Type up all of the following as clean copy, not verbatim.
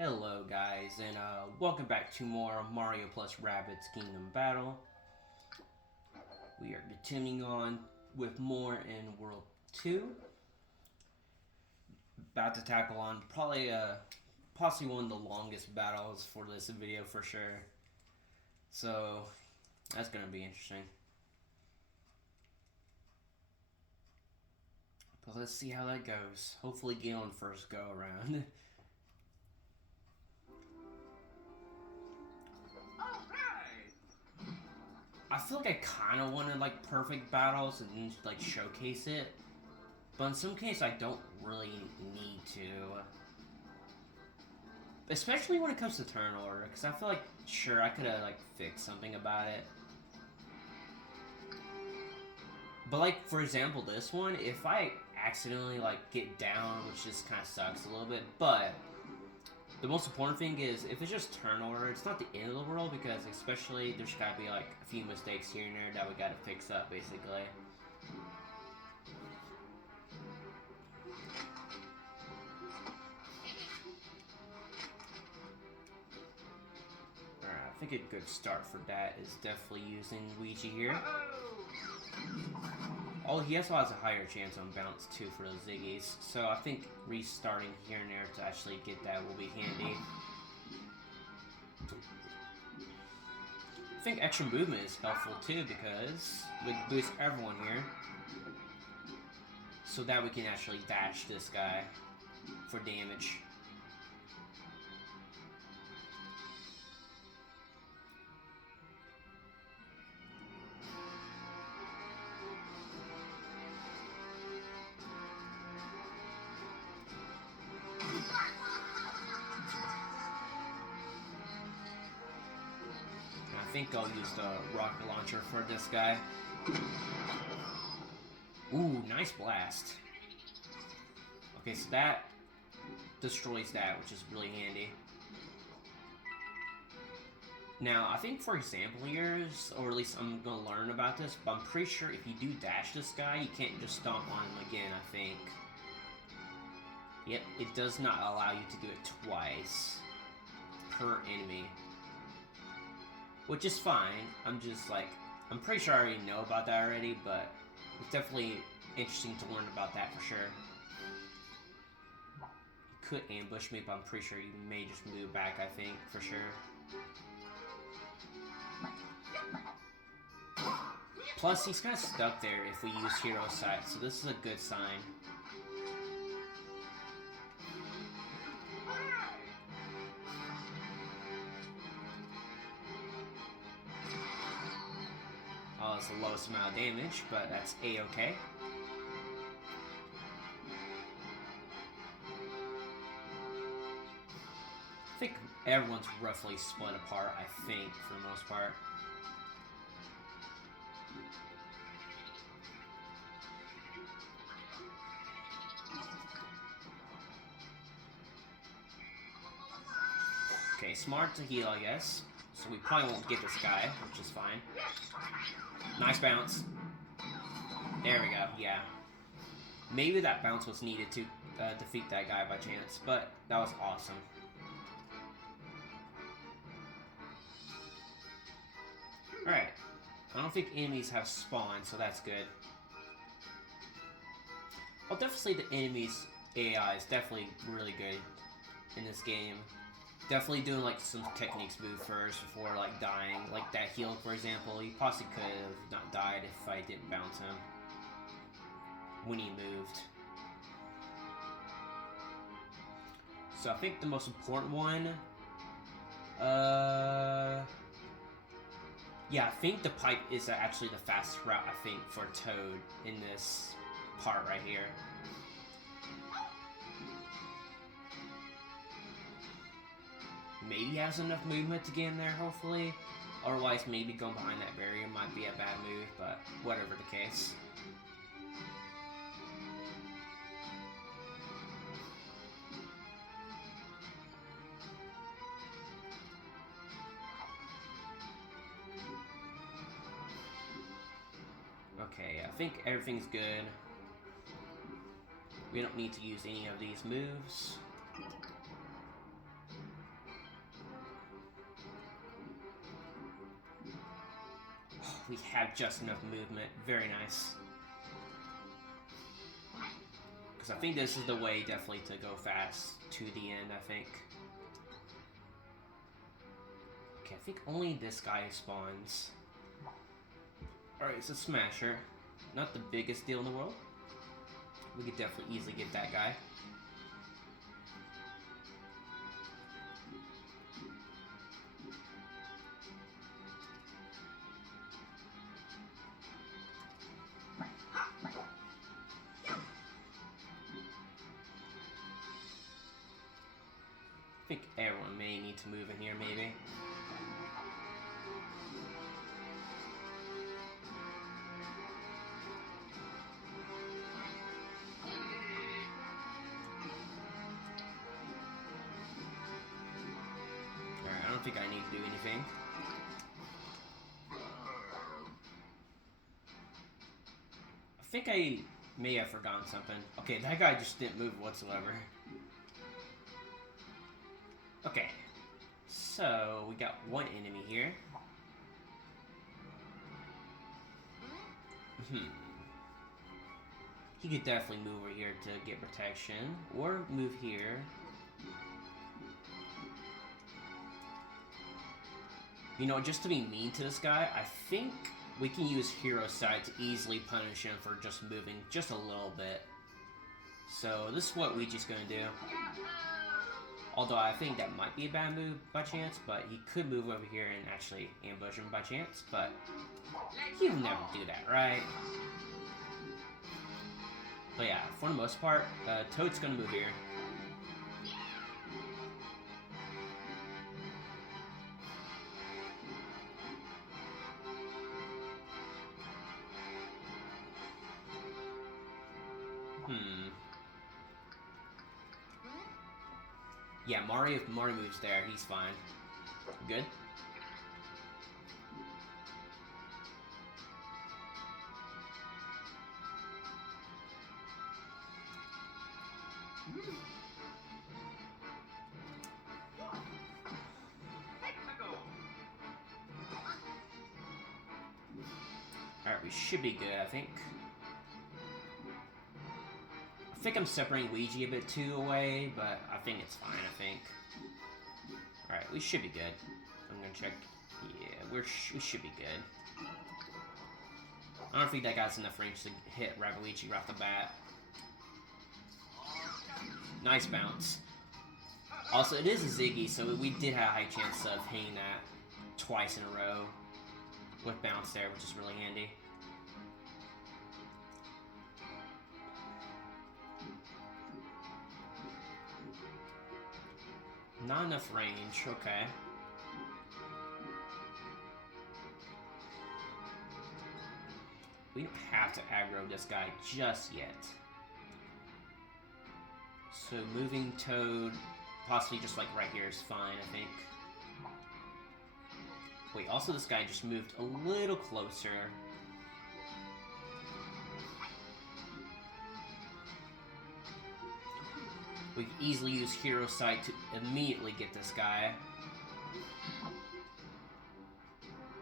Hello guys, and welcome back to more Mario plus Rabbids Kingdom Battle. We are continuing on with more in World 2. About to tackle on probably possibly one of the longest battles for this video for sure. So that's gonna be interesting. But let's see how that goes. Hopefully Galen first go around. I feel like I kind of wanted like perfect battles and like showcase it, but in some cases I don't really need to. Especially when it comes to turn order, because I feel like sure I could have like fixed something about it. But like for example, this one, if I accidentally like get down, which just kind of sucks a little bit, but the most important thing is if it's just turn order, it's not the end of the world because especially there's got to be like a few mistakes here and there that we got to fix up basically. Alright, I think a good start for that is definitely using Luigi here. Oh, he also has a higher chance on bounce too for those Ziggies, so I think restarting here and there to actually get that will be handy. I think extra movement is helpful too because we boost everyone here so that we can actually dash this guy for damage. I think I'll use the rocket launcher for this guy. Ooh, nice blast. Okay, so that destroys that, which is really handy. Now, I think for example here, or at least I'm going to learn about this, but I'm pretty sure if you do dash this guy, you can't just stomp on him again, I think. Yep, it does not allow you to do it twice per enemy. Which is fine. I'm just like, I'm pretty sure I already know about that already, but it's definitely interesting to learn about that for sure. You could ambush me, but I'm pretty sure you may just move back, I think, for sure. Plus, he's kind of stuck there if we use Hero Sight, so this is a good sign. Oh, it's the lowest amount of damage, but that's A-okay. I think everyone's roughly split apart, I think, for the most part. Okay, smart to heal, I guess. So we probably won't get this guy, which is fine. Nice bounce. There we go, yeah. Maybe that bounce was needed to defeat that guy by chance, but that was awesome. Alright. I don't think enemies have spawned, so that's good. I'll definitely say the enemies' AI is definitely really good in this game. Definitely doing like some techniques move first before like dying. Like that heal, for example, he possibly could have not died if I didn't bounce him when he moved. So I think the most important one, yeah, I think the pipe is actually the fastest route, I think, for Toad in this part right here. Maybe he has enough movement to get in there, hopefully. Otherwise, maybe going behind that barrier might be a bad move, but whatever the case. Okay, I think everything's good. We don't need to use any of these moves. We have just enough movement. Very nice. Because I think this is the way definitely to go fast to the end, I think. Okay, I think only this guy spawns. Alright, it's a smasher. Not the biggest deal in the world. We could definitely easily get that guy. I think everyone may need to move in here, maybe. Alright, I don't think I need to do anything. I think I may have forgotten something. Okay, that guy just didn't move whatsoever. Okay, so we got one enemy here. He could definitely move over here to get protection, or move here. You know, just to be mean to this guy, I think we can use Hero Sight to easily punish him for just moving just a little bit. So this is what Ouija's gonna do. Although I think that might be a bad move by chance, but he could move over here and actually ambush him by chance, but he would never do that, right? But yeah, for the most part, Toad's gonna move here. Yeah, if Mario moves there, he's fine. Good? Alright, we should be good, I think. I think I'm separating Ouija a bit too away, but I think it's fine, I think. Alright, we should be good. I'm gonna check. Yeah, we should be good. I don't think that guy's enough range to hit Rabbids right off the bat. Nice bounce. Also, it is a Ziggy, so we did have a high chance of hitting that twice in a row with bounce there, which is really handy. Not enough range, okay. We don't have to aggro this guy just yet. So moving Toad, possibly just like right here is fine, I think. Wait, also this guy just moved a little closer. We can easily use Hero Sight to immediately get this guy.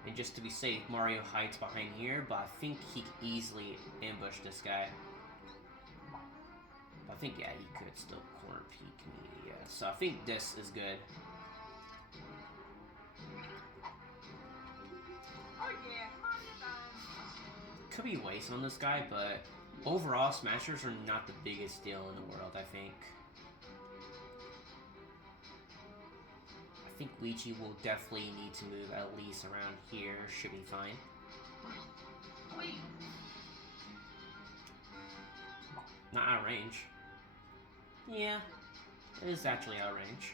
And just to be safe, Mario hides behind here, but I think he could easily ambush this guy. I think, yeah, he could still corner peek me, yeah. So I think this is good. Could be waste on this guy, but overall, Smashers are not the biggest deal in the world, I think. I think Ouija will definitely need to move at least around here. Should be fine. Not out of range. Yeah, it is actually out of range.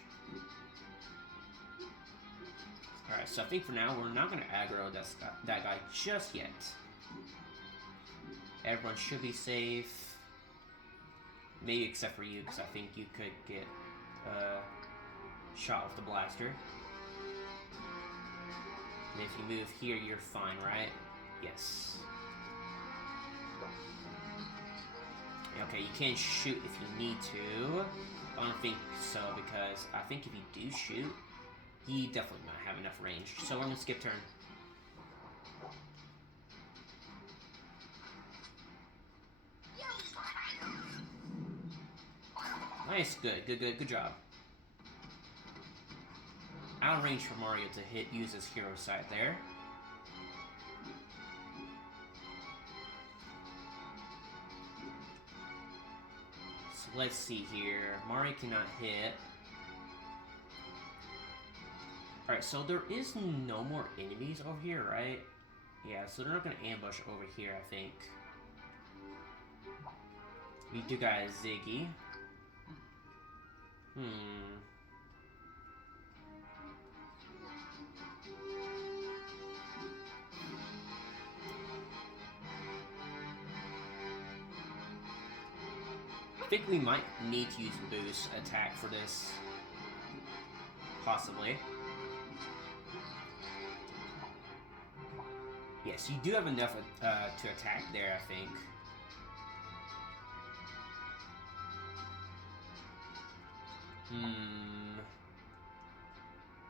Alright, so I think for now, we're not going to aggro that guy just yet. Everyone should be safe. Maybe except for you, because I think you could get shot with the blaster. And if you move here, you're fine, right? Yes. Okay, you can shoot if you need to. I don't think so, because I think if you do shoot, he definitely might have enough range. So we're going to skip turn. Nice, good job. Out of range for Mario to use his hero side there. So let's see here. Mario cannot hit. Alright, so there is no more enemies over here, right? Yeah, so they're not gonna ambush over here, I think. We do got a Ziggy. I think we might need to use boost attack for this. Possibly. Yes, you do have enough to attack there, I think.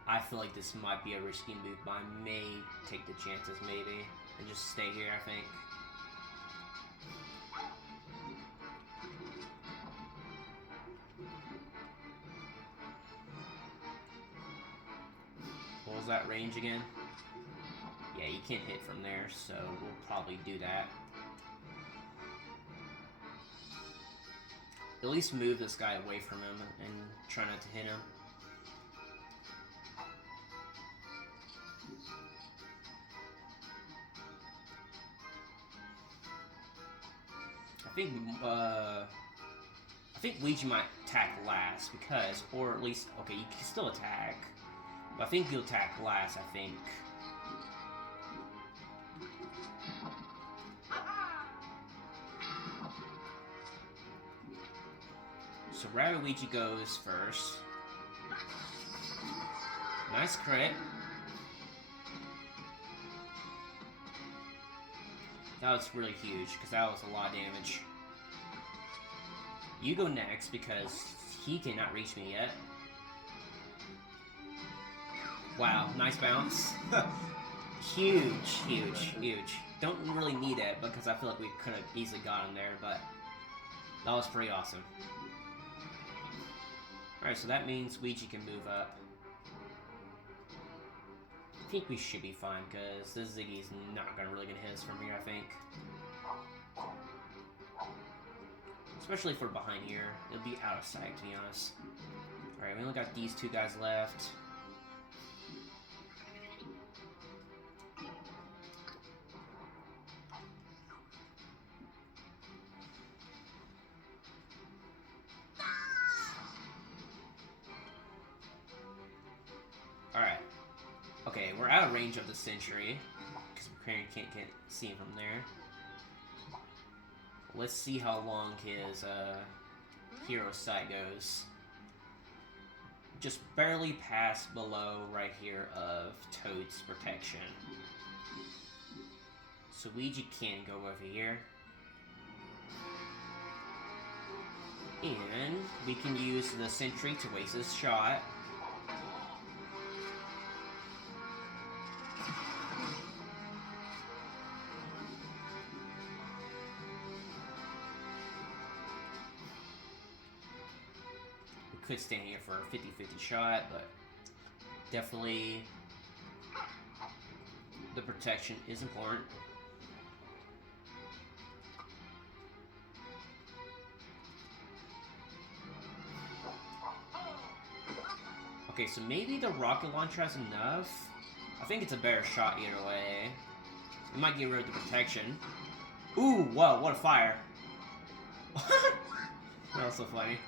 I feel like this might be a risky move, but I may take the chances, maybe. And just stay here, I think. What was that range again? Yeah, you can't hit from there, so we'll probably do that. At least move this guy away from him and try not to hit him. I think Luigi might attack last because, or at least, okay, you can still attack, but I think he'll attack last, I think. So Luigi goes first. Nice crit. That was really huge, because that was a lot of damage. You go next, because he cannot reach me yet. Wow, nice bounce. Huge. Don't really need it, because I feel like we could have easily got him there, but that was pretty awesome. Alright, so that means Luigi can move up. I think we should be fine, because this Ziggy's not really gonna hit us from here, I think. Especially if we're behind here. It'll be out of sight, to be honest. Alright, we only got these two guys left. Alright. Okay, we're out of range of the sentry, because we can't see him from there. Let's see how long his hero sight goes. Just barely past below right here of Toad's protection. So Luigi can go over here. And we can use the sentry to waste his shot. Could stand here for a 50-50 shot, but definitely the protection is important. Okay, so maybe the rocket launcher has enough. I think it's a better shot either way. We might get rid of the protection. Ooh, whoa, what a fire. That was so funny.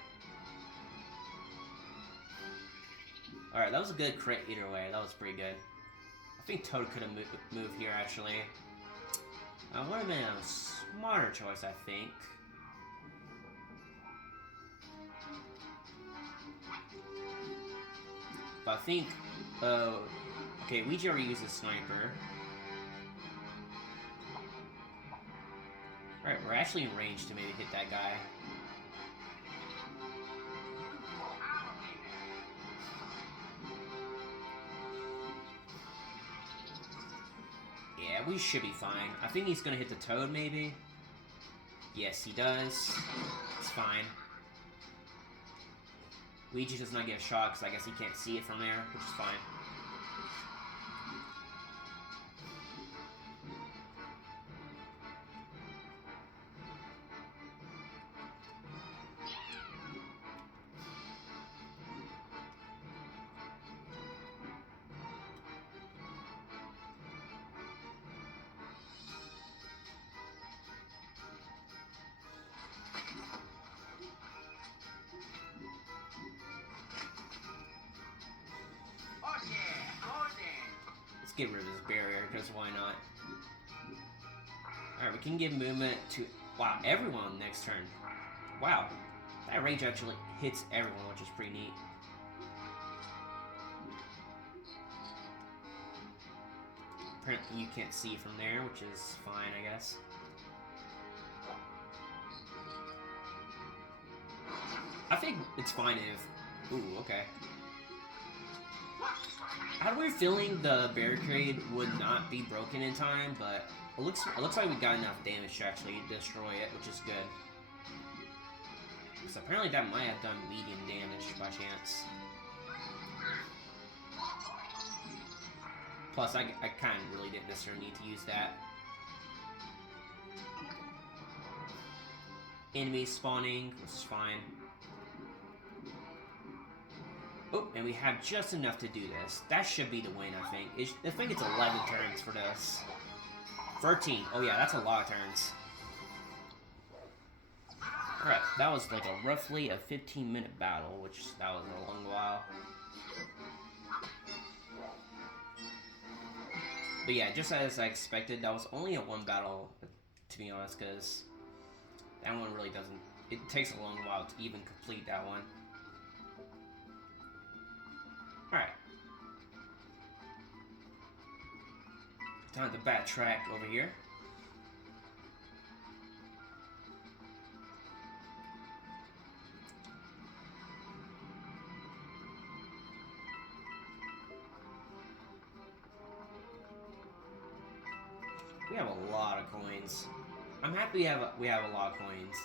Alright, that was a good crit either way. That was pretty good. I think Toad could have moved here, actually. Would have been a smarter choice, I think. But I think... okay, Luigi already used a sniper. Alright, we're actually in range to maybe hit that guy. We should be fine. I think he's gonna hit the Toad, maybe. Yes, he does. It's fine. Luigi does not get a shot because I guess he can't see it from there, which is fine. Get rid of this barrier, because why not? Alright, we can give movement to... Wow, everyone next turn. Wow. That rage actually hits everyone, which is pretty neat. Apparently you can't see from there, which is fine, I guess. I think it's fine if... Ooh, okay. I had a weird feeling the barricade would not be broken in time, but it looks like we got enough damage to actually destroy it, which is good. Because apparently that might have done medium damage by chance. Plus, I kind of really didn't necessarily need to use that. Enemies spawning, which is fine. Oh, and we have just enough to do this. That should be the win, I think. I think it's 11 turns for this. 13. Oh yeah, that's a lot of turns. Alright, that was like roughly a 15-minute battle, which that was a long while. But yeah, just as I expected, that was only a one battle, to be honest, because that one really doesn't... It takes a long while to even complete that one. Alright. Time to backtrack over here. We have a lot of coins. I'm happy we have a lot of coins.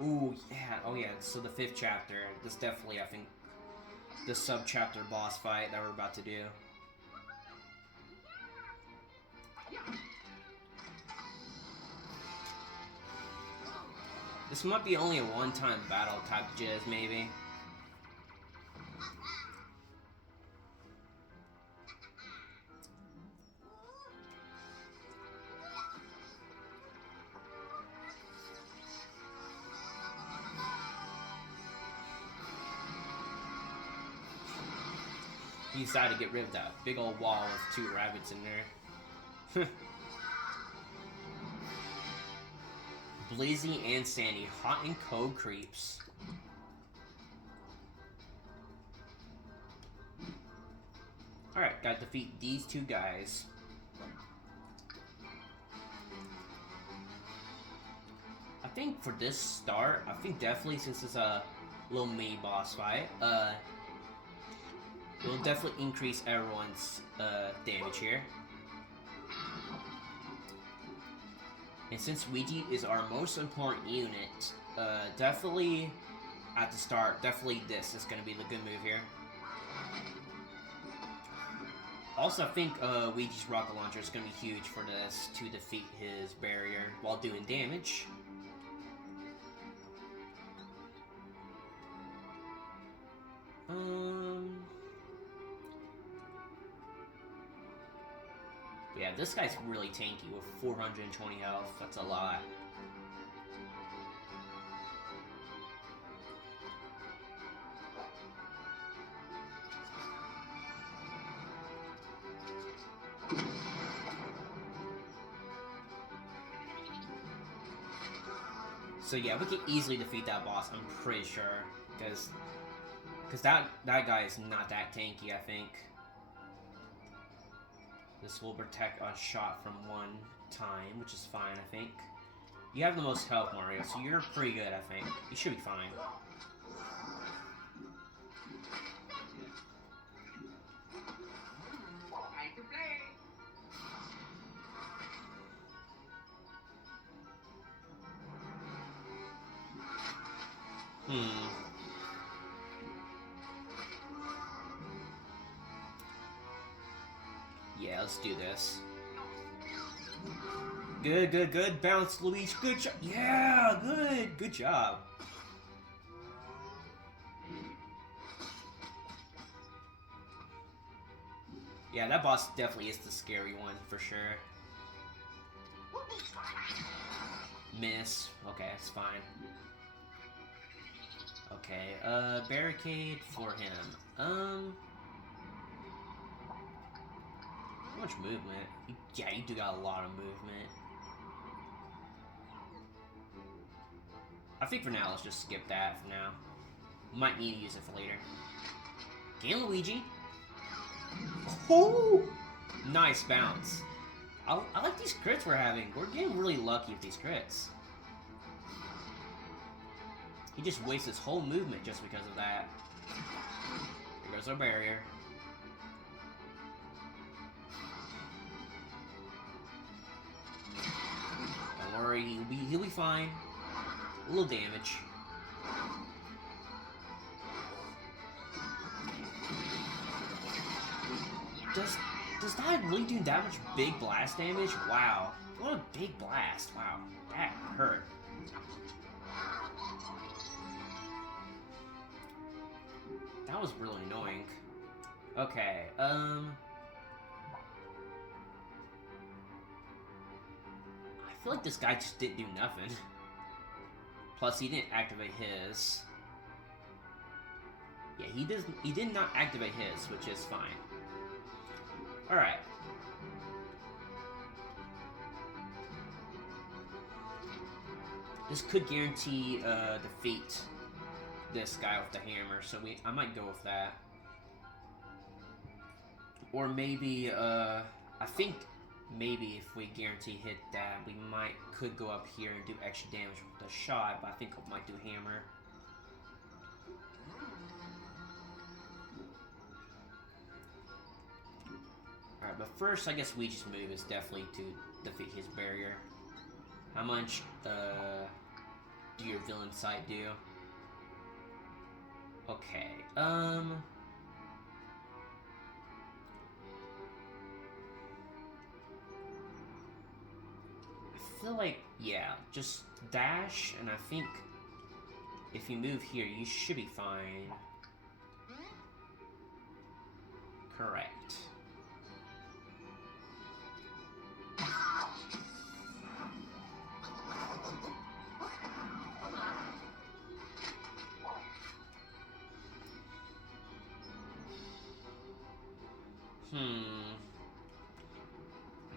Ooh, yeah. Oh yeah, so the 5th chapter. This definitely, I think, the sub-chapter boss fight that we're about to do. This might be only a one-time battle type jizz, maybe. He decided to get rid of that big old wall with 2 rabbits in there. Blizzy and Sandy, hot and cold creeps. Alright, gotta defeat these 2 guys. I think for this start, I think definitely since it's a little mini boss fight, it'll definitely increase everyone's damage here. And since Ouija is our most important unit, definitely at the start, definitely this is going to be the good move here. Also, I think Ouija's rocket launcher is going to be huge for this to defeat his barrier while doing damage. Yeah, this guy's really tanky with 420 health. That's a lot. So yeah, we can easily defeat that boss, I'm pretty sure. Because that guy is not that tanky, I think. This will protect a shot from one time, which is fine, I think. You have the most health, Mario, so you're pretty good, I think. You should be fine. Yeah, let's do this. Good, good, good. Bounce, Luigi. Good job. Yeah, good. Good job. Yeah, that boss definitely is the scary one, for sure. Miss. Okay, it's fine. Okay, barricade for him. How much movement? Yeah, you do got a lot of movement. I think for now, let's just skip that for now. Might need to use it for later. Okay, Luigi. Oh! Nice bounce. I like these crits we're having. We're getting really lucky with these crits. He just wastes his whole movement just because of that. Here goes our barrier. Don't worry, he'll be fine. A little damage. Does that really do that much big blast damage? Wow. What a big blast. Wow. That hurt. That was really annoying. Okay, I feel like this guy just didn't do nothing. Plus, he didn't activate his. Yeah, he did not activate his, which is fine. Alright. This could guarantee defeat this guy with the hammer, so I might go with that. Or maybe, I think maybe if we guarantee hit that, we could go up here and do extra damage with the shot, but I think I might do hammer. Alright, but first, I guess Luigi's move is definitely to defeat his barrier. How much, do your villain sight do? Okay, I feel like, yeah, just dash, and I think if you move here, you should be fine. Correct.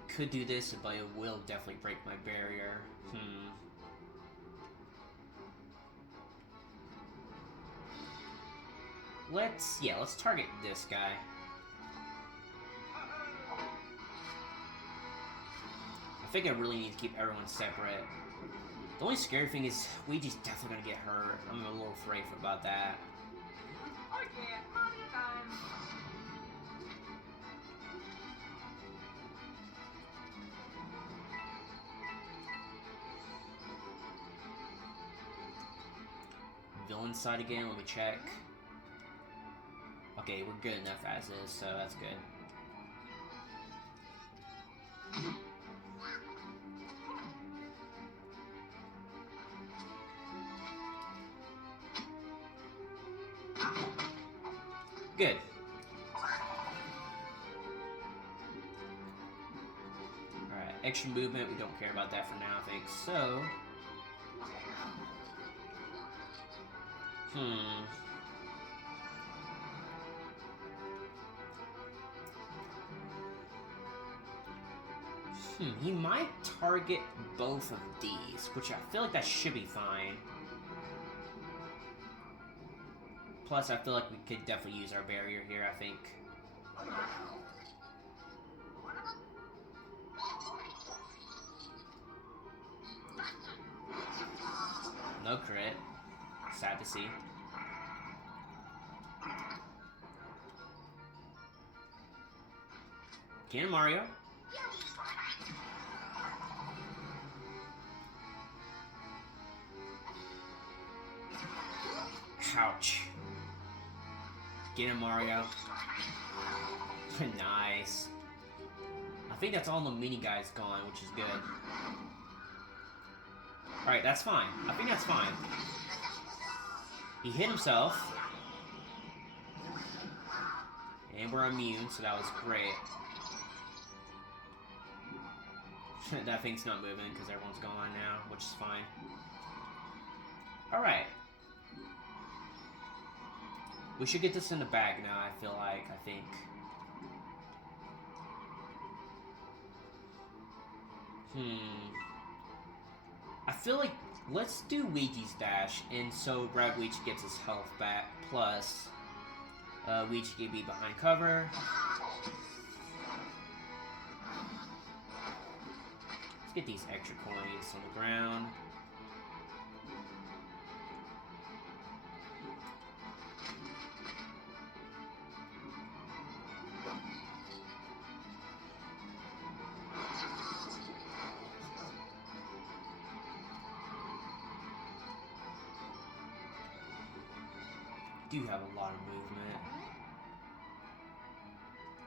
I could do this, but it will definitely break my barrier. Let's target this guy. I think I really need to keep everyone separate. The only scary thing is Luigi's definitely gonna get hurt. I'm a little afraid about that. Oh yeah, party time. Villain side again, let me check. Okay, we're good enough as is, so that's good. Good. Alright, extra movement, we don't care about that for now, I think. So... he might target both of these, which I feel like that should be fine. Plus, I feel like we could definitely use our barrier here, I think. No crit. Sad to see. Get him, Mario. Ouch. Get him, Mario. Nice. think that's all the mini guys gone, which is good. Alright, that's fine. I think that's fine. He hit himself. And we're immune, so that was great. That thing's not moving because everyone's gone now, which is fine. Alright. We should get this in the bag now, I feel like, I think. I feel like, let's do Ouija's dash, and so Rabbids gets his health back, plus Ouija can be behind cover. Let's get these extra coins on the ground. Do have a lot of movement.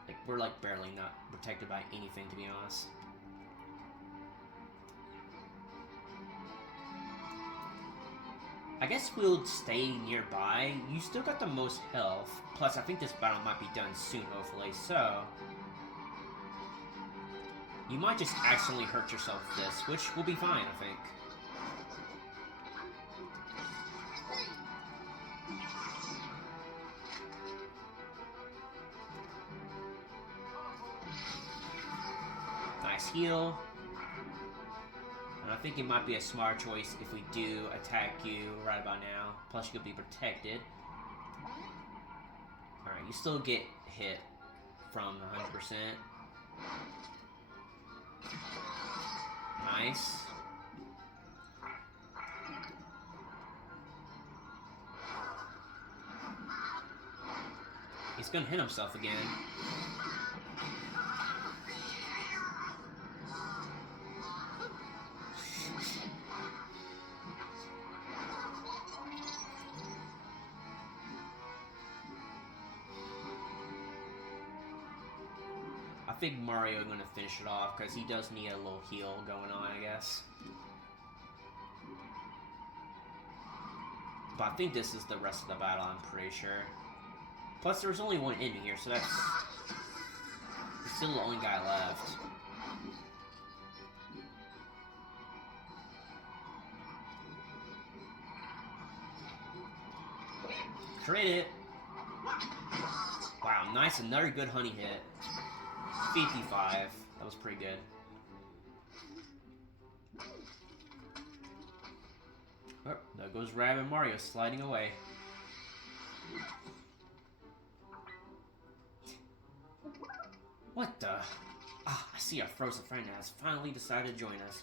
Like, we're like barely not protected by anything, to be honest. I guess we'll stay nearby. You still got the most health. Plus, I think this battle might be done soon, hopefully, so... You might just accidentally hurt yourself with this, which will be fine, I think. Nice heal. And I think it might be a smart choice if we do attack you right about now. Plus you could be protected. Alright, you still get hit from 100%. Nice. He's gonna hit himself again. I think Mario gonna finish it off because he does need a little heal going on, I guess. But I think this is the rest of the battle, I'm pretty sure. Plus, there's only one enemy here, so that's still the only guy left. Crit it! Wow, nice, another good honey hit. 55. That was pretty good. Oh, there goes Rabbid Mario sliding away. What the? Ah, I see our frozen friend has finally decided to join us.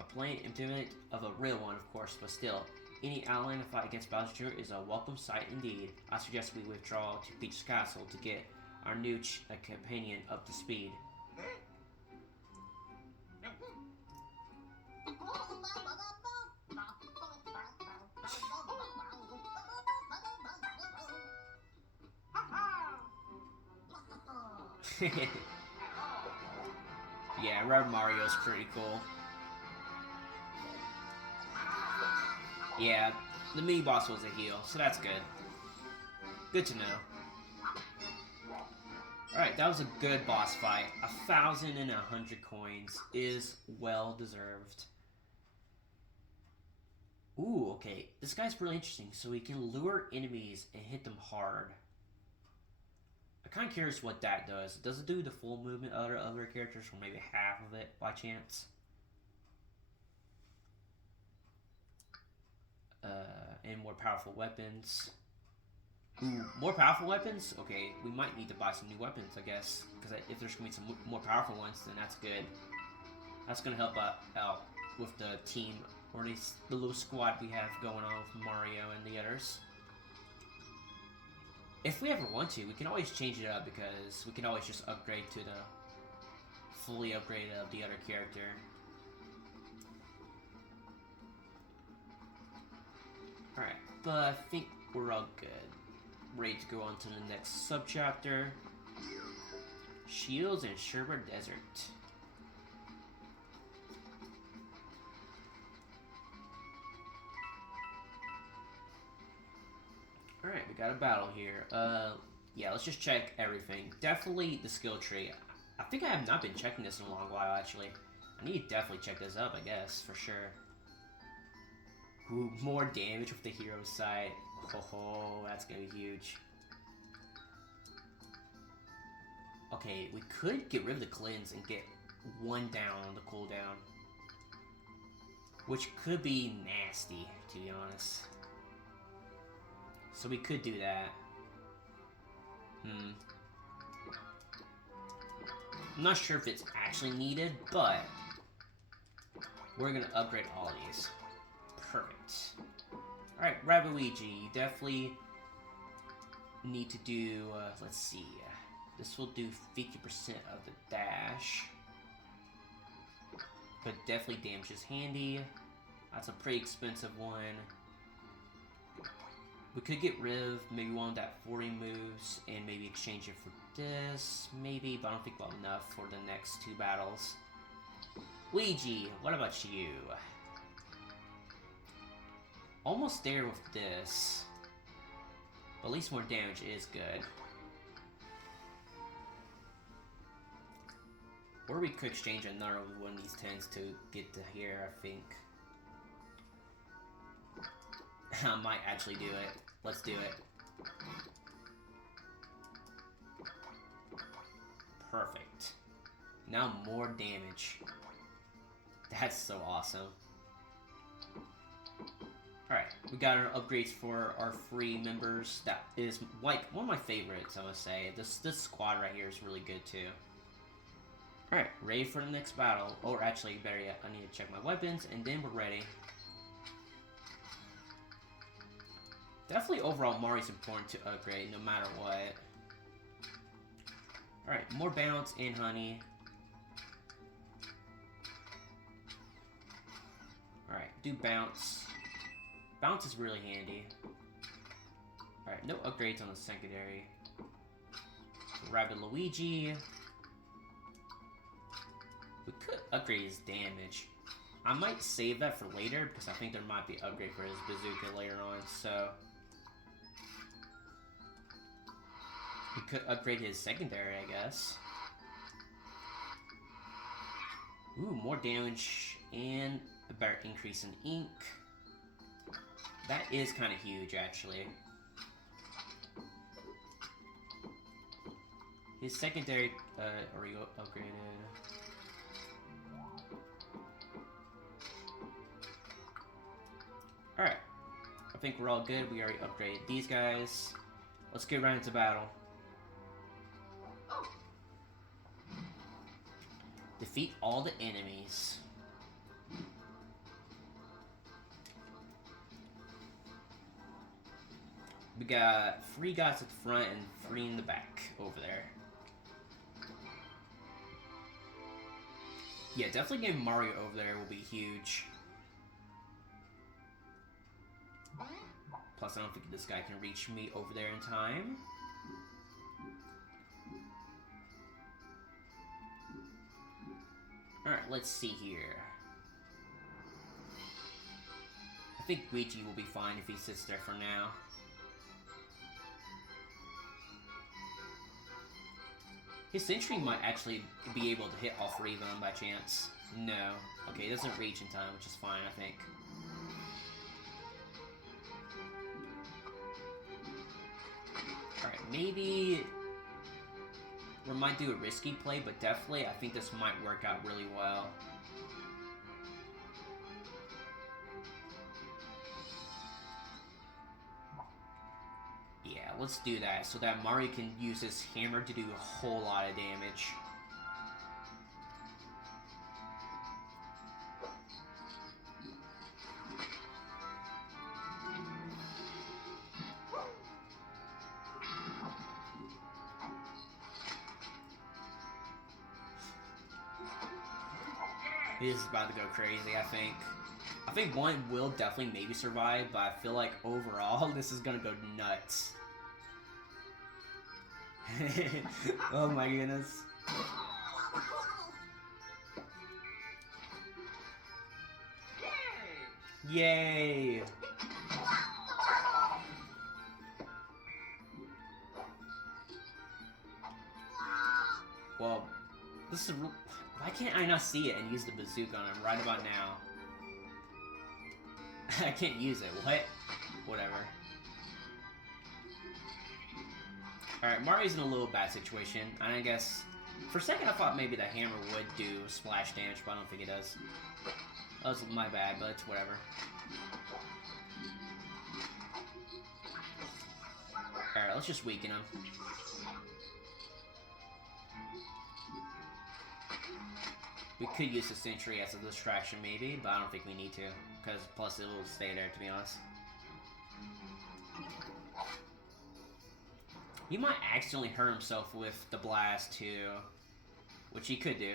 A plain implement of a real one, of course, but still, any ally in a fight against Bowser Jr. is a welcome sight indeed. I suggest we withdraw to Peach's Castle to get our new companion up to speed. Yeah, Red Mario's pretty cool. Yeah, the mini boss was a heal, so that's good. Good to know. Alright, that was a good boss fight. 1,100 coins is well deserved. Ooh, okay. This guy's really interesting. So he can lure enemies and hit them hard. I'm kind of curious what that does. Does it do the full movement of other characters, or maybe half of it by chance? And more powerful weapons. Ooh, more powerful weapons? Okay, we might need to buy some new weapons, I guess. Because if there's going to be some more powerful ones, then that's good. That's going to help out with the team, or at least the little squad we have going on with Mario and the others. If we ever want to, we can always change it up, because we can always just upgrade to the fully upgraded of the other character. Alright, but I think we're all good. Ready to go on to the next subchapter. Shields and Sherbert Desert. Alright, we got a battle here. Yeah, let's just check everything. Definitely the skill tree. I think I have not been checking this in a long while, actually. I need to definitely check this up, I guess, for sure. Ooh, more damage with the hero sight. Oh, that's gonna be huge. Okay, we could get rid of the cleanse and get one down on the cooldown. Which could be nasty, to be honest. So we could do that. I'm not sure if it's actually needed, but we're gonna upgrade all these. Perfect. Alright, Rabbids, you definitely need to do, let's see. This will do 50% of the dash. But definitely damage is handy. That's a pretty expensive one. We could get rid of maybe one that 40 moves and maybe exchange it for this, maybe, but I don't think we'll have enough for the next two battles. Luigi, what about you? Almost there with this, but at least more damage is good. Or we could exchange another one of these 10s to get to here, I think. I might actually do it. Let's do it. Perfect. Now more damage. That's so awesome. Alright, we got our upgrades for our free members. That is like one of my favorites, I must say. This squad right here is really good too. Alright, ready for the next battle. Or actually, better yet, I need to check my weapons and then we're ready. Definitely overall Mari's important to upgrade no matter what. Alright, more bounce and honey. Alright, do bounce. Bounce is really handy. Alright, no upgrades on the secondary. Rabbid Luigi. We could upgrade his damage. I might save that for later because I think there might be an upgrade for his bazooka later on, so. We could upgrade his secondary, I guess. Ooh, more damage and a better increase in ink. That is kind of huge, actually. His secondary, already upgraded. Alright. I think we're all good. We already upgraded these guys. Let's get right into battle. Defeat all the enemies. We got 3 guys at the front and 3 in the back over there. Yeah, definitely getting Mario over there will be huge. Plus, I don't think this guy can reach me over there in time. Alright, let's see here. I think Luigi will be fine if he sits there for now. His sentry might actually be able to hit all 3 of them by chance. No. Okay, it doesn't reach in time, which is fine, I think. Alright, maybe we might do a risky play, but definitely I think this might work out really well. Yeah, let's do that so that Mario can use his hammer to do a whole lot of damage. This is about to go crazy, I think. I think one will definitely maybe survive, but I feel like overall this is gonna go nuts. Oh my goodness. Yay! Well, this is. Why can't I not see it and use the bazooka on him right about now? I can't use it. What? Whatever. Alright, Mario's in a little bad situation. I guess... For a second I thought maybe the hammer would do splash damage, but I don't think it does. That was my bad, but it's whatever. Alright, let's just weaken him. We could use the sentry as a distraction maybe, but I don't think we need to. Because plus it will stay there, to be honest. He might accidentally hurt himself with the blast too, which he could do.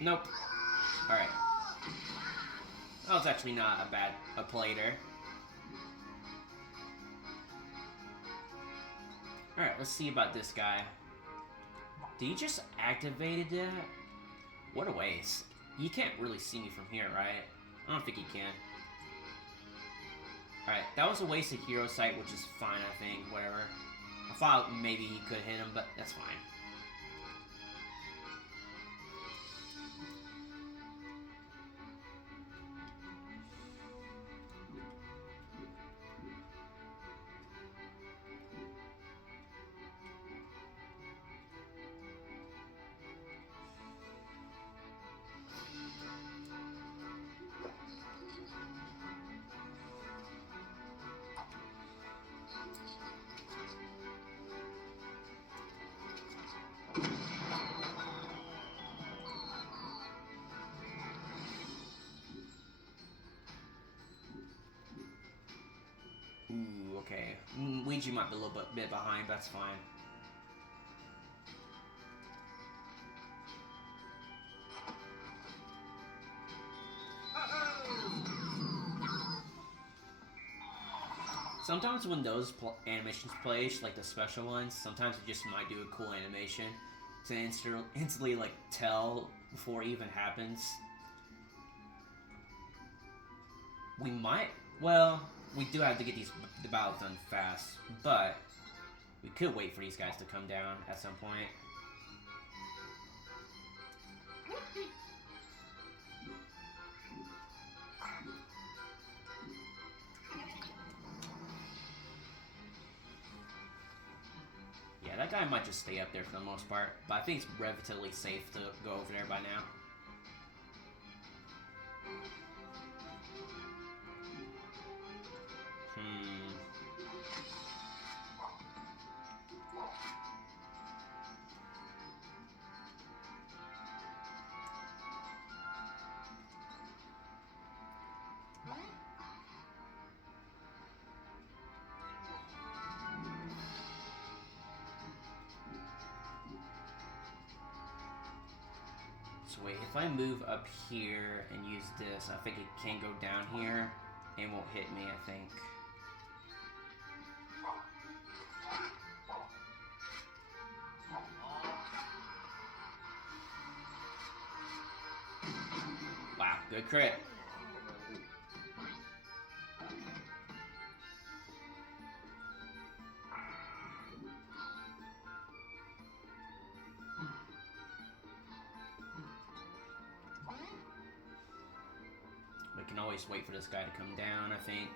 Nope. Alright. That was actually not a bad play there. Alright, let's see about this guy. Did he just activated that? What a waste. You can't really see me from here, right? I don't think he can. Alright, that was a waste of hero sight, which is fine, I think. Whatever. I thought maybe he could hit him, but that's fine. Ooh, okay. Luigi might be a little bit behind, but that's fine. Sometimes when those animations play, like the special ones, sometimes it just might do a cool animation to instantly like tell before it even happens. We might, well, we do have to get the battles done fast, but we could wait for these guys to come down at some point. Yeah, that guy might just stay up there for the most part, but I think it's relatively safe to go over there by now. So wait, if I move up here and use this, I think it can go down here and won't hit me, I think. Wow, good crit. We can always wait for this guy to come down, I think.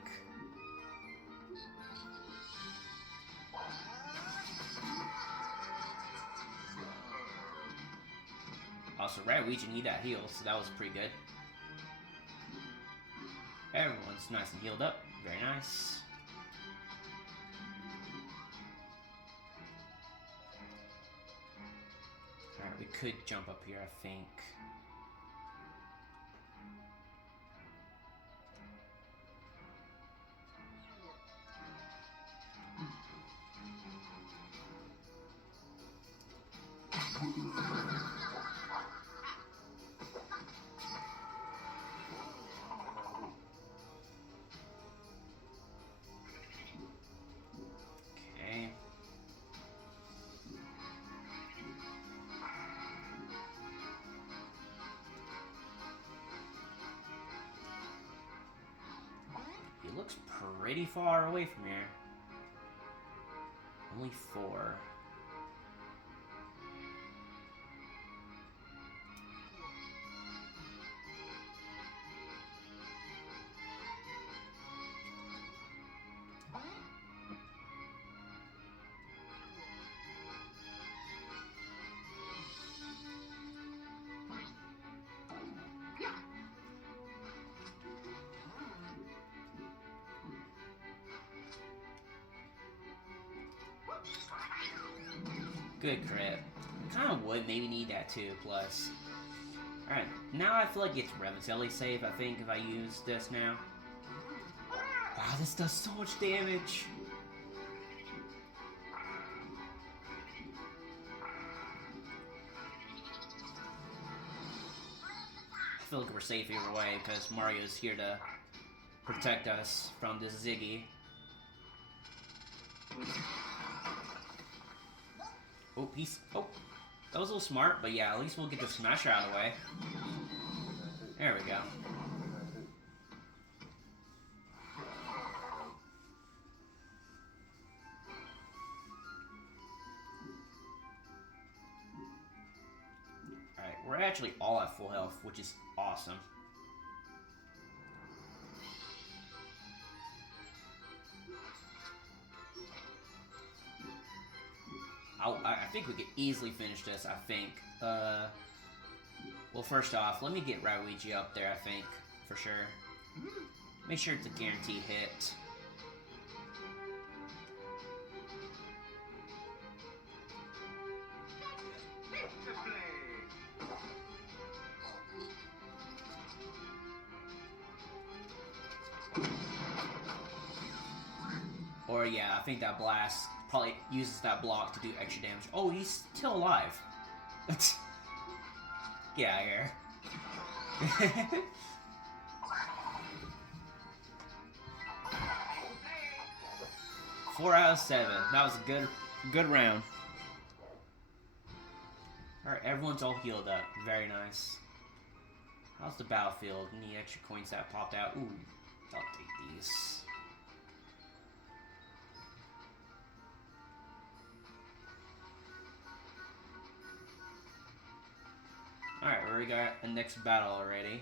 Also, Rabbids need that heal, so that was pretty good. Everyone's nice and healed up. Very nice. Alright, we could jump up here, I think. looks pretty far away from here. Only 4. Good crit. Kind of would maybe need that too, plus. Alright, now I feel like it's relatively safe, I think, if I use this now. Wow, this does so much damage! I feel like we're safe either way, because Mario's here to protect us from this Ziggy. Oh, oh, that was a little smart, but yeah, at least we'll get the Smasher out of the way. There we go. Alright, we're actually all at full health, which is awesome. I think we could easily finish this, I think. Well, first off, let me get Rabbids up there, I think, for sure. Make sure it's a guaranteed hit. Or yeah, I think that blast probably uses that block to do extra damage. Oh, he's still alive. Get out of here. 4 out of 7. That was a good round. Alright, everyone's all healed up. Very nice. How's the battlefield? Any extra coins that popped out? Ooh, I'll take these. Alright, we already got a next battle already.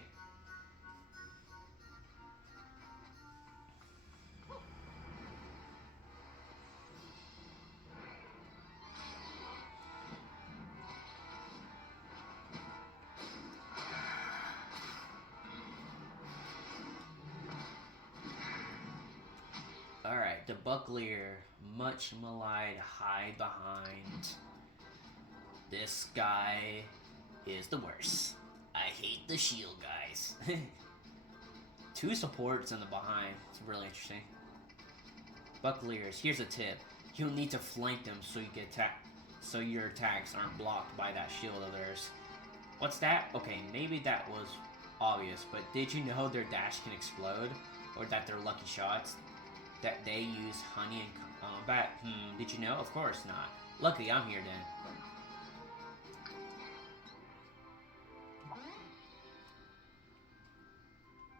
Alright, the Buckleer, much maligned, hide behind. This guy is the worst. I hate the shield guys. 2 supports in the behind. It's really interesting. Buckleers, here's a tip. You'll need to flank them so you get so your attacks aren't blocked by that shield of theirs. What's that? Okay, maybe that was obvious, but did you know their dash can explode? Or that their lucky shots, that they use honey in combat? Did you know? Of course not. Luckily, I'm here then.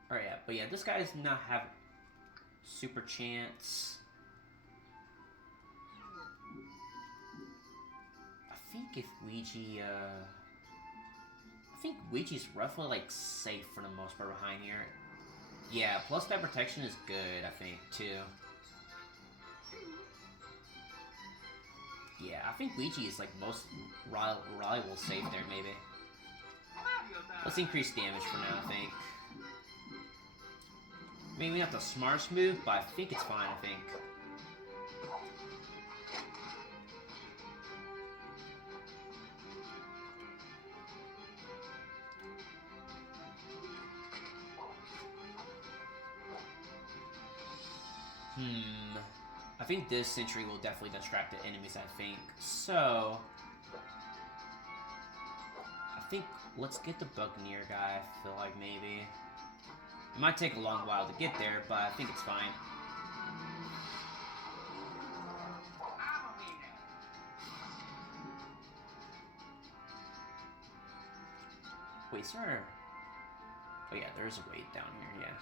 Alright, yeah, but yeah, this guy does not have super chance. I think if Ouija, I think Ouija's roughly, like, safe for the most part behind here. Yeah, plus that protection is good, I think, too. Yeah, I think Ouija is, like, most reliable safe there, maybe. Let's increase damage for now, I think. Maybe not the smartest move, but I think it's fine, I think. I think this sentry will definitely distract the enemies, I think. So, I think let's get the Buccaneer guy, I feel like maybe. It might take a long while to get there, but I think it's fine. Wait, is there... Oh yeah, there is a raid down here, yeah.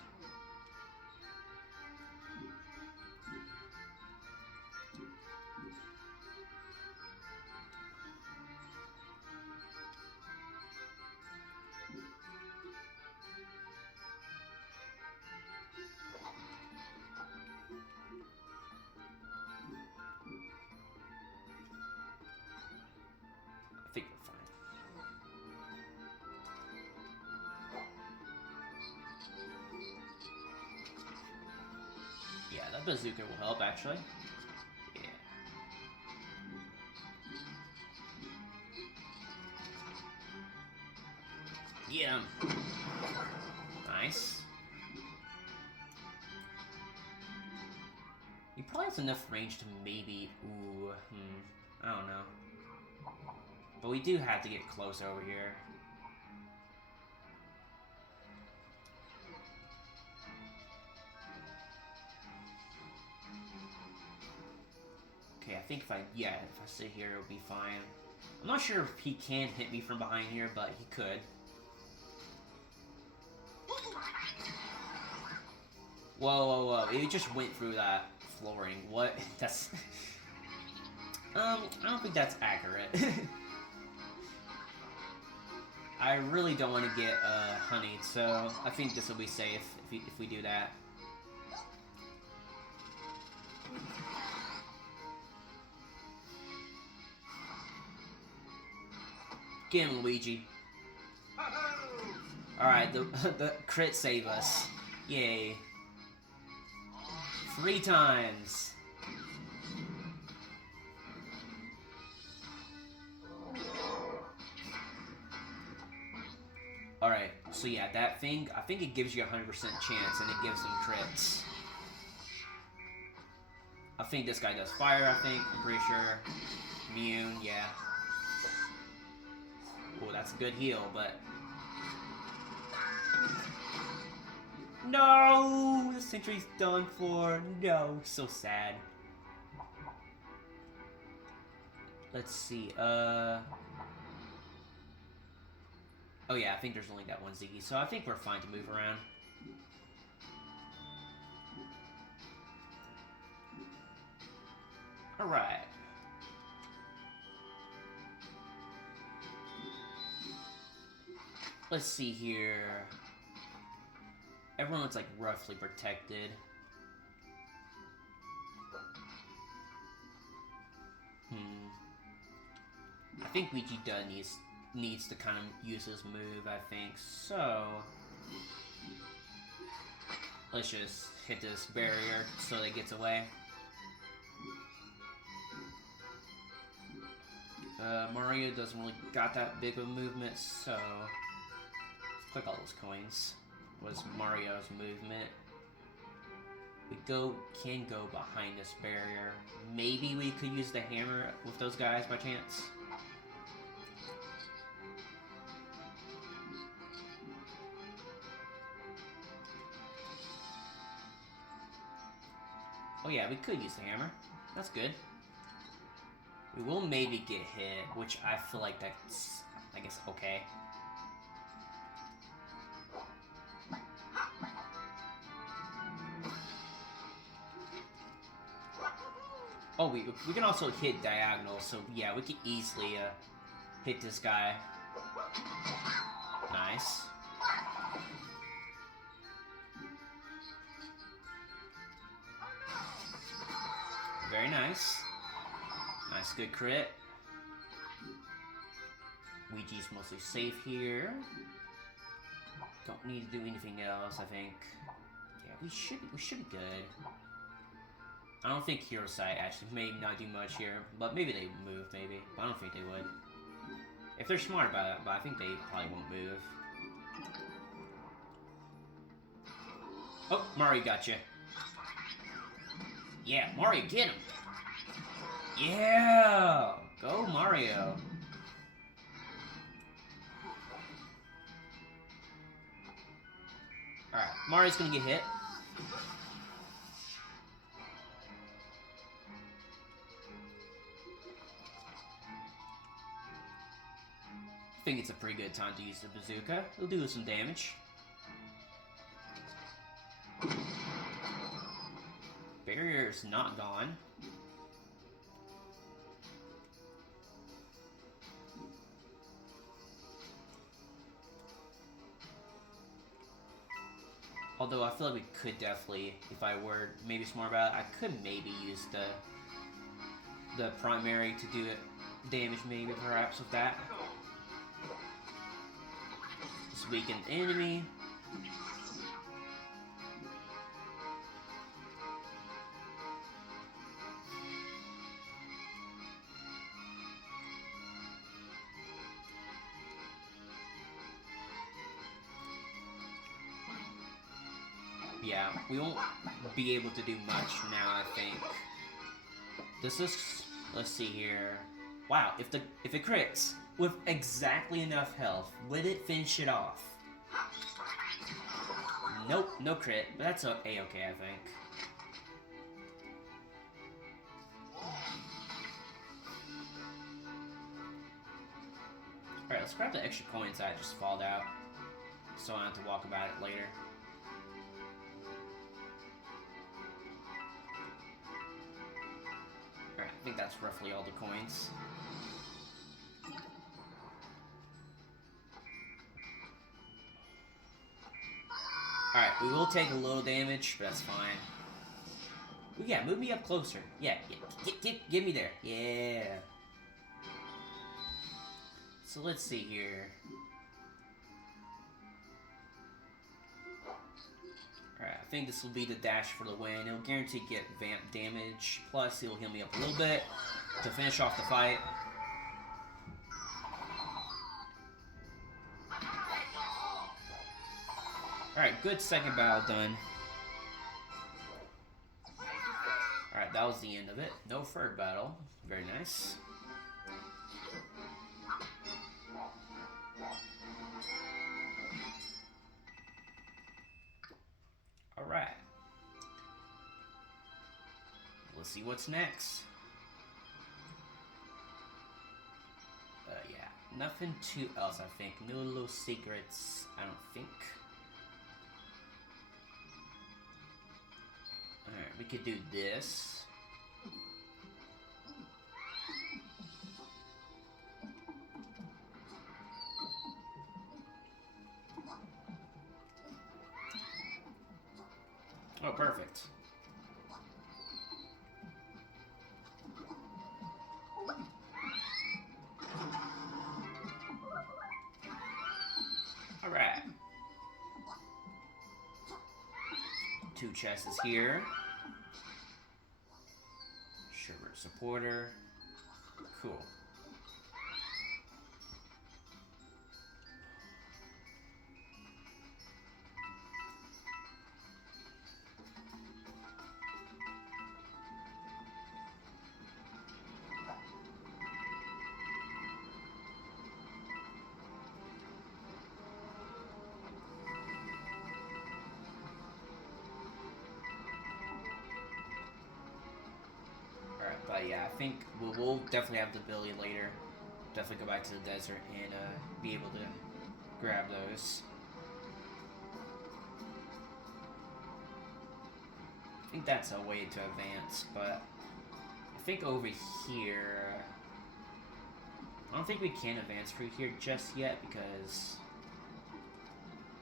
That bazooka will help, actually. Yeah. Get him. Nice. He probably has enough range to maybe... Ooh, I don't know. But we do have to get close over here. Okay, I think if I sit here, it'll be fine. I'm not sure if he can hit me from behind here, but he could. Whoa, whoa, whoa. It just went through that flooring. What? That's... I don't think that's accurate. I really don't want to get honeyed, so I think this will be safe if we do that. Get him, Luigi. Alright, the crit save us. Yay. 3 times. Alright, so yeah, that thing, I think it gives you a 100% chance, and it gives them crits. I think this guy does fire, I think. I'm pretty sure. Immune, yeah. Oh, that's a good heal, but... No! The sentry's done for. No. So sad. Let's see, Oh yeah, I think there's only that one Ziggy, so I think we're fine to move around. Alright. Let's see here. Everyone's like roughly protected. I think Luigi needs to kind of use his move, I think. So let's just hit this barrier so that it gets away. Mario doesn't really got that big of a movement, so let's click all those coins. Was Mario's movement. We can go behind this barrier. Maybe we could use the hammer with those guys by chance. Oh yeah, we could use the hammer. That's good. We will maybe get hit, which I feel like that's, I guess, okay. Oh, we can also hit diagonal, so yeah, we can easily hit this guy. Nice. Very nice. Nice, good crit. Ouija's mostly safe here. Don't need to do anything else, I think. Yeah, we should be good. I don't think Hero Sight actually may not do much here, but maybe they move, maybe. But I don't think they would. If they're smart about it, but I think they probably won't move. Oh, Mario got you. Yeah, Mario, get him! Yeah! Go, Mario. Alright, Mario's gonna get hit. I think it's a pretty good time to use the bazooka. It'll do some damage. Barrier's not gone. Although I feel like we could definitely, if I were maybe smart about it, I could maybe use the primary to do it damage, maybe perhaps with that. Just weaken the enemy. Yeah, we won't be able to do much now, I think. This is, let's see here. Wow, if it crits with exactly enough health, would it finish it off? Nope, no crit, but that's a-okay, I think. Alright, let's grab the extra coins that I just falled out, so I don't have to walk about it later. Alright, I think that's roughly all the coins. Alright, we will take a little damage, but that's fine. Ooh, yeah, move me up closer. Yeah, get me there. Yeah. So let's see here. Alright, I think this will be the dash for the win. It'll guarantee get vamp damage, plus it'll heal me up a little bit to finish off the fight. Alright, good second battle done. Alright, that was the end of it. No third battle. Very nice. Alright. Let's see what's next. Yeah. Nothing too else, I think. No little secrets, I don't think. Alright, we could do this. Oh, perfect. Alright. 2 chests here. Sherbert supporter. Cool. But yeah, I think we'll definitely have the ability later. Definitely go back to the desert and be able to grab those. I think that's a way to advance, but I think over here, I don't think we can advance through here just yet because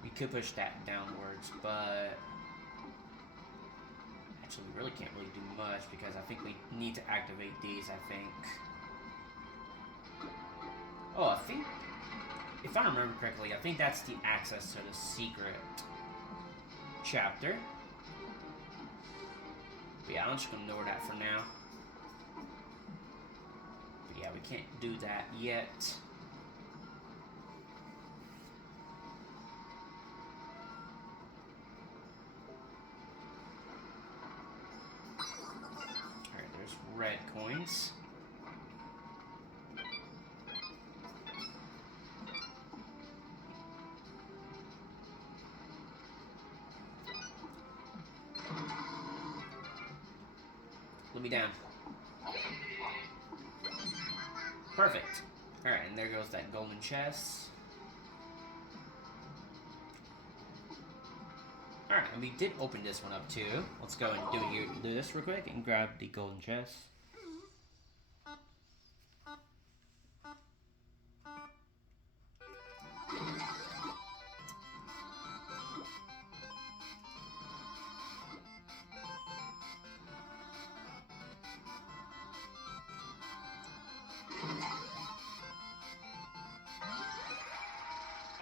we could push that downwards, but actually we really can't really do much because I think we need to activate these, I think. Oh, I think, if I remember correctly, I think that's the access to the secret chapter. But yeah, I'm just gonna ignore that for now. But yeah, we can't do that yet. Alright, there's red coins. Let me down. Perfect. Alright, and there goes that golden chest. Alright, and we did open this one up too. Let's go and do this real quick and grab the golden chest.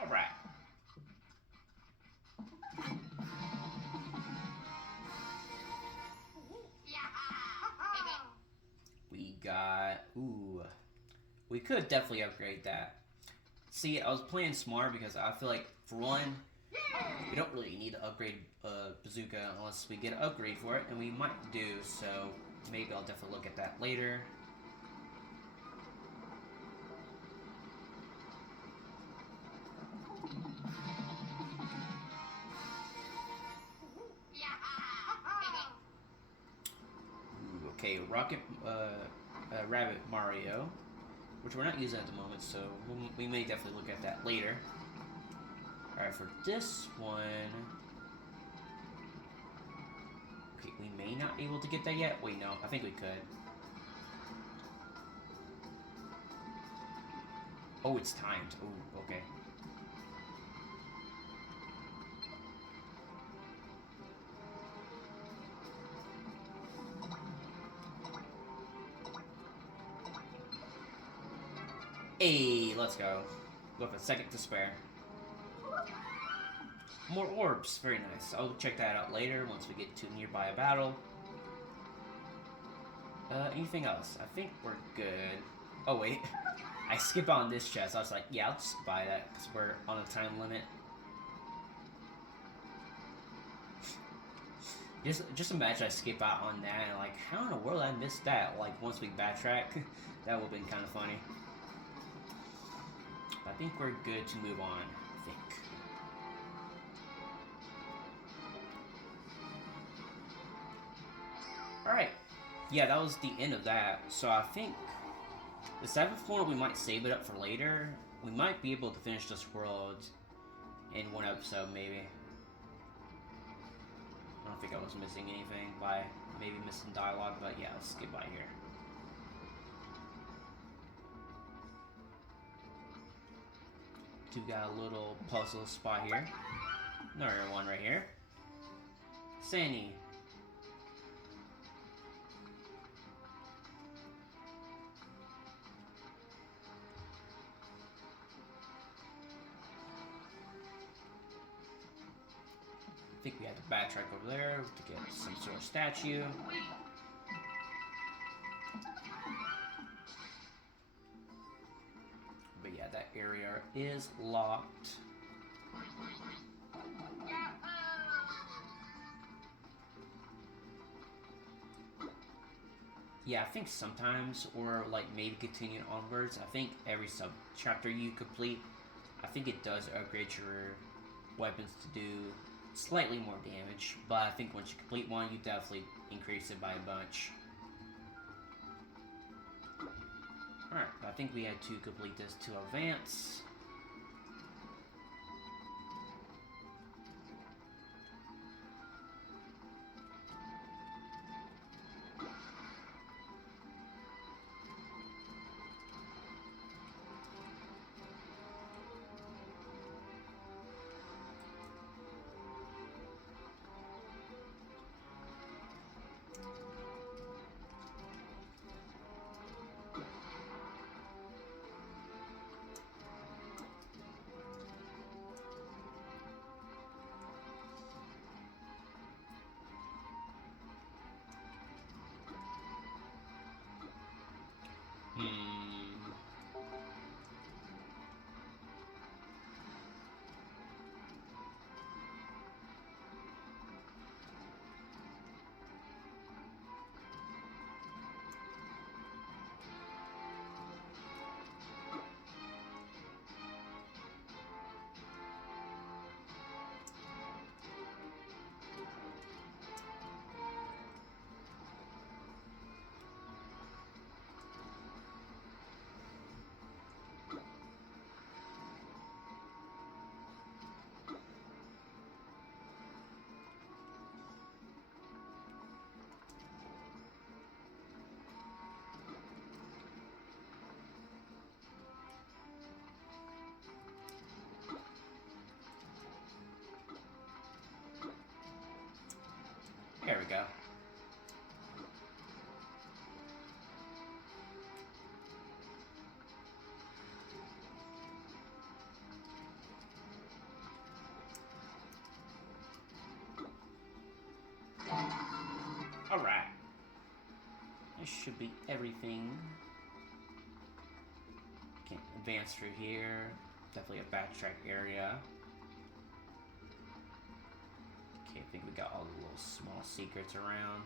Alright. We got... Ooh. We could definitely upgrade that. See, I was playing smart because I feel like, for one, We don't really need to upgrade bazooka unless we get an upgrade for it, and we might do, so maybe I'll definitely look at that later. Ooh, okay, Rabbit Mario, which we're not using at the moment, so we may definitely look at that later. Alright, for this one... Okay, we may not be able to get that yet. Wait, no, I think we could. Oh, it's timed. Oh, okay. Hey, let's go. With a second to spare. More orbs, very nice. I'll check that out later once we get to nearby a battle. Anything else? I think we're good. Oh wait, I skip on this chest. I was like, yeah, I'll just buy that because we're on a time limit. Just imagine I skip out on that and like, how in the world I missed that? Like once we backtrack, that would have been kind of funny. I think we're good to move on. I think. Alright. Yeah, that was the end of that. So I think the 7th floor, we might save it up for later. We might be able to finish this world in one episode, maybe. I don't think I was missing anything by maybe missing dialogue, but yeah, let's skip by here. We got a little puzzle spot here. Another one right here. Sandy. I think we had to backtrack over there to get some sort of statue. But yeah, that area is locked. Yeah, I think sometimes, or like maybe continue onwards, I think every sub-chapter you complete, I think it does upgrade your weapons to do slightly more damage, but I think once you complete one, you definitely increase it by a bunch. Alright, I think we had to complete this to advance. There we go. Alright. This should be everything. Can't advance through here. Definitely a backtrack area. I think we got all the little small secrets around.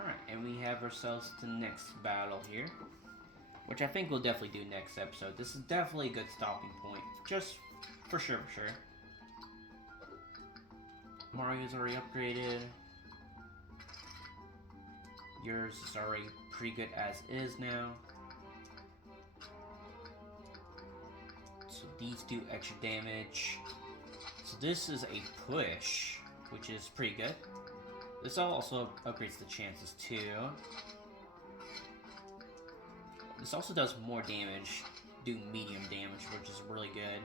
Alright, and we have ourselves the next battle here, which I think we'll definitely do next episode. This is definitely a good stopping point, just for sure, Mario's already upgraded. Yours is already pretty good as is now. So these do extra damage. So this is a push, which is pretty good. This also upgrades the chances too. This also does more damage, do medium damage, which is really good.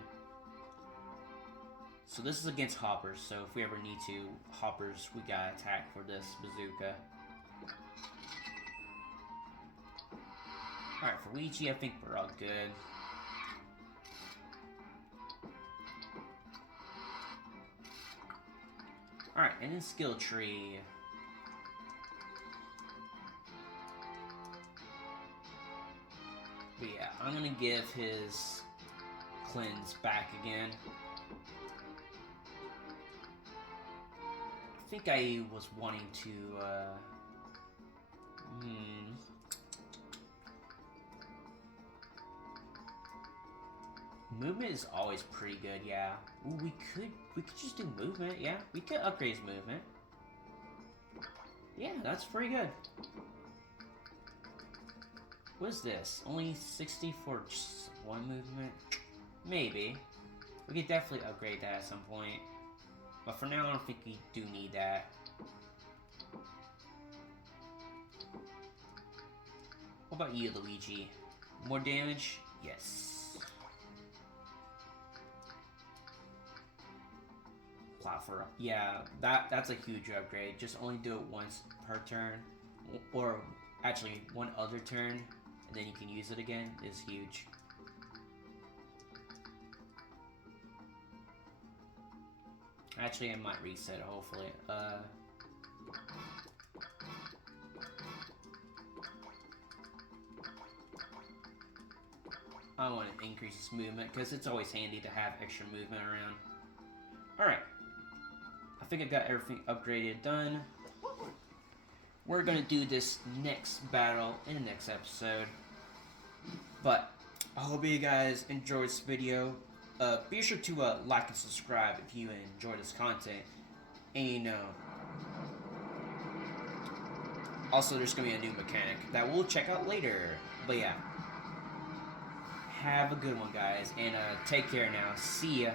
So this is against hoppers, so if we ever need to, hoppers, we gotta attack for this bazooka. Alright, for Luigi, I think we're all good. Alright, and then skill tree. But yeah, I'm gonna give his cleanse back again. I think I was wanting to, movement is always pretty good, yeah. Ooh, we could just do movement, yeah. We could upgrade his movement. Yeah, that's pretty good. What is this? Only 60 for just one movement? Maybe. We could definitely upgrade that at some point. But for now, I don't think we do need that. What about you, Luigi? More damage? Yes. Platform. Yeah, that's a huge upgrade. Just only do it once per turn. Or actually, one other turn. And then you can use it again. Is huge. Actually, I might reset it, hopefully. I want to increase its movement, because it's always handy to have extra movement around. Alright. I think I got everything upgraded done. We're going to do this next battle in the next episode. But, I hope you guys enjoyed this video. Be sure to like and subscribe if you enjoy this content. And also there's going to be a new mechanic that we'll check out later. But yeah. Have a good one, guys. And take care now. See ya.